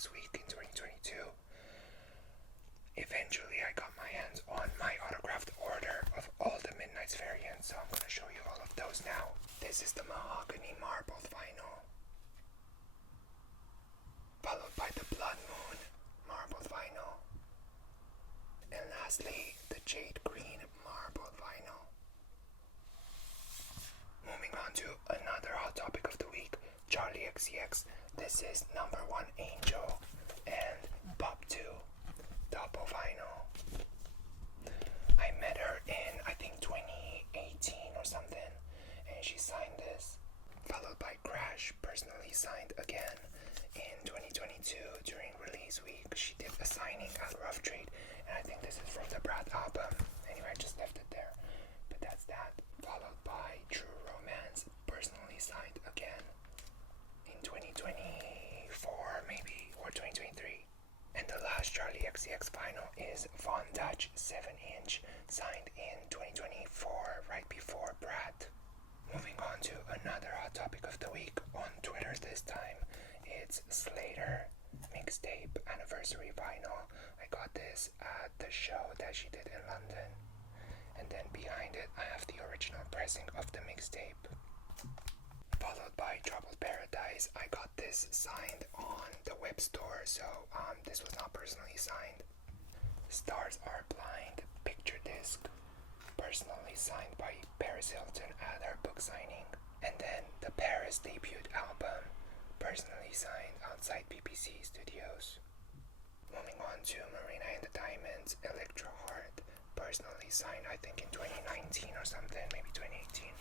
release week in 2022. Eventually I got my hands on my autographed order of all the Midnight's variants, so I'm going to show you all of those now. This is the Mahogany Marble vinyl, followed by the Blood Moon Marble vinyl, and lastly the Jade Green Marble vinyl. Moving on to another hot topic of the week, Charli XCX. This is number 1 Angel and Pop 2 double vinyl. I met her in, I think, 2018 or something, and she signed this, followed by Crash, personally signed again in 2022 during release week. She did a signing at Rough Trade, and I think this is from the Brat album. Anyway, I just left it there, but that's that. Followed by True Romance, personally signed again in 2024 maybe, or 2023. And the last Charli XCX vinyl is Von Dutch 7-inch, signed in 2024, right before Brat. Moving on to another hot topic of the week on Twitter this time. It's Slater mixtape anniversary vinyl. I got this at the show that she did in London. And then behind it I have the original pressing of the mixtape. Followed by Troubled Paradise. I got this signed on the web store, so this was not personally signed. Stars Are Blind picture disc, personally signed by Paris Hilton at her book signing. And then the Paris debut album, personally signed outside BBC Studios. Moving on to Marina and the Diamonds, Electro Heart, personally signed I think in 2019 or something, maybe 2018.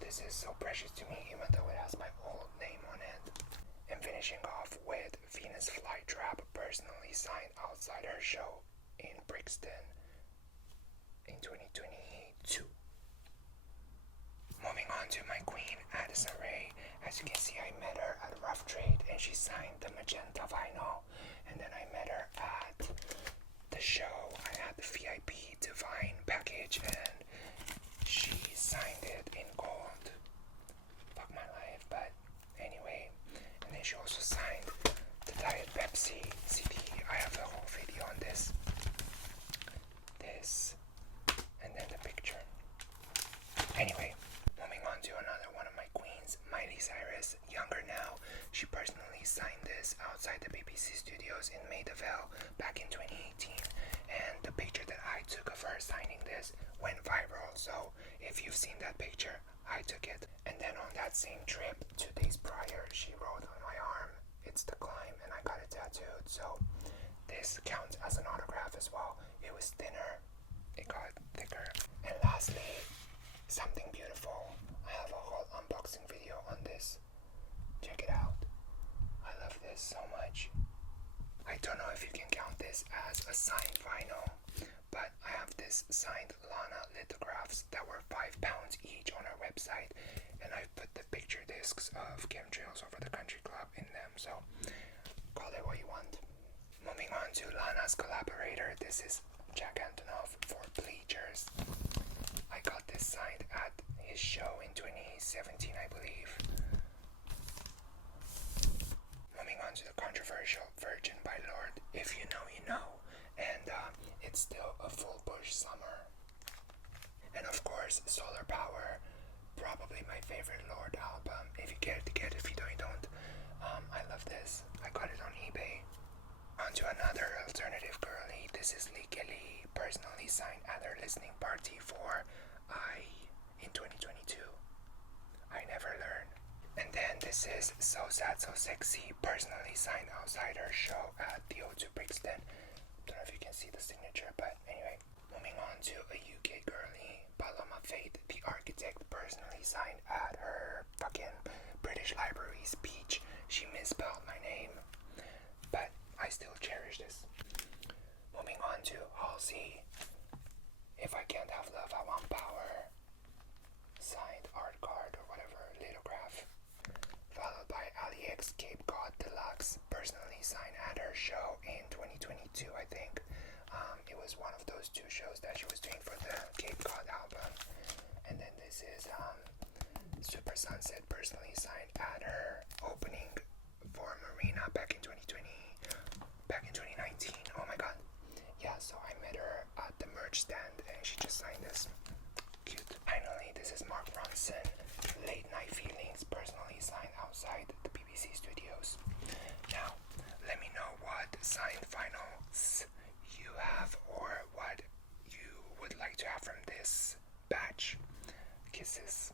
This is so precious to me, even though it has my old name on it. And finishing off with Venus Flytrap, personally signed outside her show in Brixton in 2022. Moving on to my queen, Addison Rae. As you can see, I met her at Rough Trade and she signed the Magenta vinyl. And then I met her at the show. I had the VIP Divine package and she signed it in gold. Fuck my life, but anyway. And then she also signed the Diet Pepsi CD. I have a whole video on this. And then the picture. Anyway, moving on to another one of my queens, Miley Cyrus, younger now. She personally signed this outside the BBC Studios in Maidavale back in 2018. And the picture that I took of her signing this went viral, so if you've seen that picture, I took it. And then on that same trip, 2 days prior, she wrote on my arm, "It's the climb," and I got it tattooed, so this counts as an autograph as well. It was thinner, it got thicker. And lastly, something beautiful. I have a whole unboxing video on this. Check it out. I love this so much. I don't know if you can count this as a signed vinyl, but I have this signed Lana lithographs that were £5 each on her website, and I've put the picture discs of Chemtrails Over the Country Club in them, so call it what you want. Moving on to Lana's collaborator, this is Jack Antonoff for Bleachers. I got this signed at his show in 2017, I believe. Moving on to the controversial Virgin by Lorde. If you know, you know. And it's still a full bush summer. And of course, Solar Power, probably my favorite Lorde album. If you get it, get it. If you don't, you don't. I love this. I got it on eBay. On to another alternative girly. This is Legally, personally signed at her listening party for in 2022. I Never Learn. And then this is So Sad So Sexy, personally signed outside her show at the O2 Brixton. Don't know if you can see the signature, but anyway. Moving on to a UK girly, Paloma Faith, the architect, personally signed at her fucking British Library's Peach. She misspelled my name, but I still cherish this. Moving on to Halsey, If I Can't Have Love, I Want Power, signed art card or whatever, lithograph. Followed by Ali X Cape Cod Deluxe, personally signed at her show in 2022, I think. It was one of those 2 shows that she was doing for the Cape Cod album. And then this is Super Sunset, personally signed at her opening for Marina back in 2022. 2019. Oh my god. Yeah, so I met her at the merch stand and she just signed this. Cute. Finally, this is Mark Ronson, Late Night Feelings, personally signed outside the BBC studios. Now, let me know what signed finals you have or what you would like to have from this batch. Kisses.